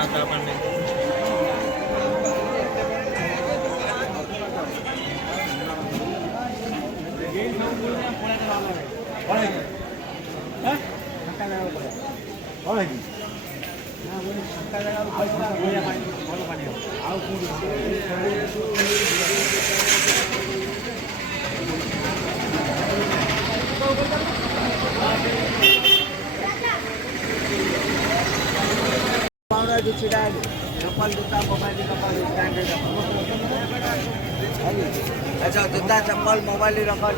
ପାଣିଟା ପାଣି अच्छा जूता चप्पल मोबाइल रखा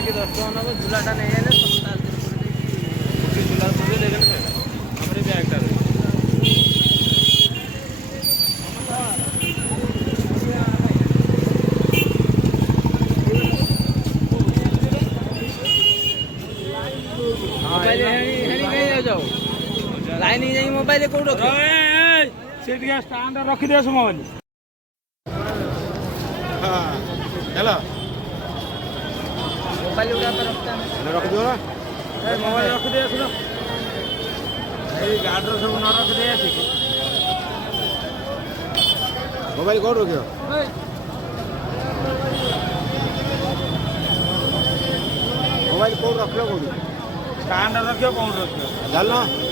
कि 10 टका नब झुलाटा नहीं आने सब झुला पूरे लेकिन हमारे बैग टा मोबाइल है जाओ लाइन ही जाई मोबाइल को रख से स्टैंड रखी दे मोबाइल हां हेलो मोबाइल उड़ा पर रखता है रख दो ना मोबाइल रख दे सुनो गाडर सब न रख दे ठीक मोबाइल कौन रखियो मोबाइल कौन रखियो कौन स्टैंड रखियो कौन रखियो जानना